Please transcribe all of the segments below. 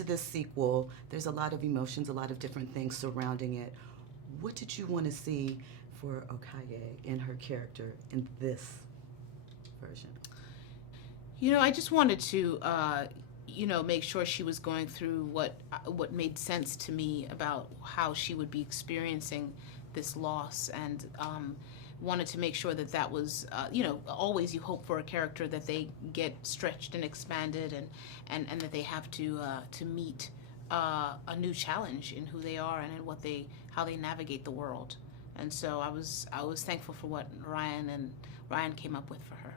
to this sequel. There's a lot of emotions, a lot of different things surrounding it. What did you want to see for Okoye in her character in this version? I just wanted to, make sure she was going through what made sense to me about how she would be experiencing this loss, and wanted to make sure that was, always you hope for a character that they get stretched and expanded, and that they have to meet a new challenge in who they are and in how they navigate the world. And so I was thankful for what Ryan came up with for her.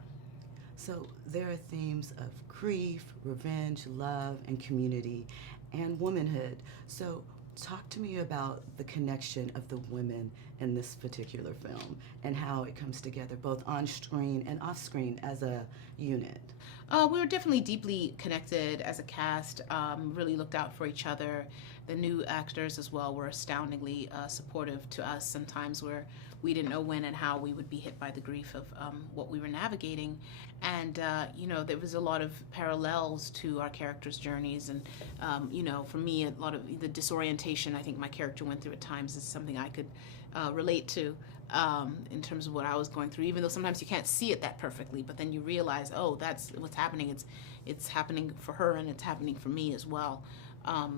So there are themes of grief, revenge, love, and community, and womanhood. So talk to me about the connection of the women in this particular film and how it comes together both on screen and off screen as a unit. We were definitely deeply connected as a cast, really looked out for each other. The new actors as well were astoundingly supportive to us sometimes, where we didn't know when and how we would be hit by the grief of what we were navigating. And, there was a lot of parallels to our characters' journeys. And, for me, a lot of the disorientation I think my character went through at times is something I could relate to in terms of what I was going through, even though sometimes you can't see it that perfectly, but then you realize, oh, that's what's happening. It's happening for her and it's happening for me as well. So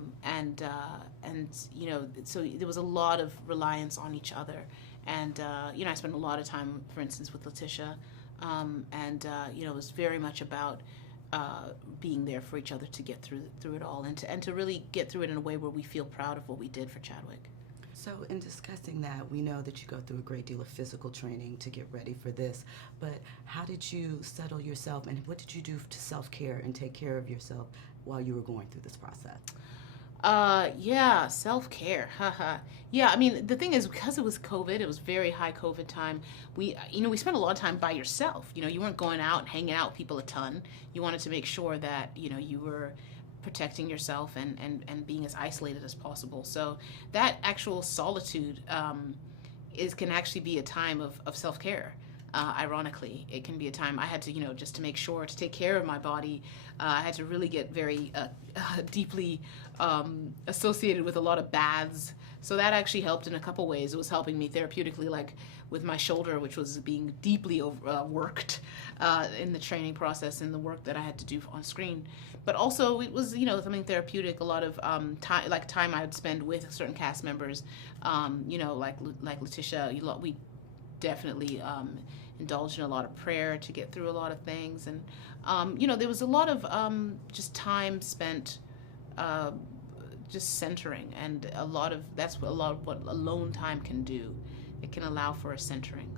there was a lot of reliance on each other. And, I spent a lot of time, for instance, with Letitia, it was very much about being there for each other to get through it all, and to really get through it in a way where we feel proud of what we did for Chadwick. So in discussing that, we know that you go through a great deal of physical training to get ready for this, but how did you settle yourself, and what did you do to self-care and take care of yourself while you were going through this process? Self-care. Yeah, I mean, the thing is, because it was COVID, it was very high COVID time. We spent a lot of time by yourself. You weren't going out and hanging out with people a ton. You wanted to make sure that, you were protecting yourself and being as isolated as possible. So that actual solitude can actually be a time of self-care. Ironically, it can be a time I had to, just to make sure to take care of my body. I had to really get very deeply associated with a lot of baths. So that actually helped in a couple ways. It was helping me therapeutically, like with my shoulder, which was being deeply worked in the training process and the work that I had to do on screen. But also it was, something therapeutic, a lot of time I would spend with certain cast members, like Letitia. We definitely indulged in a lot of prayer to get through a lot of things. And, there was a lot of just time spent just centering, and that's a lot of what alone time can do. It can allow for a centering.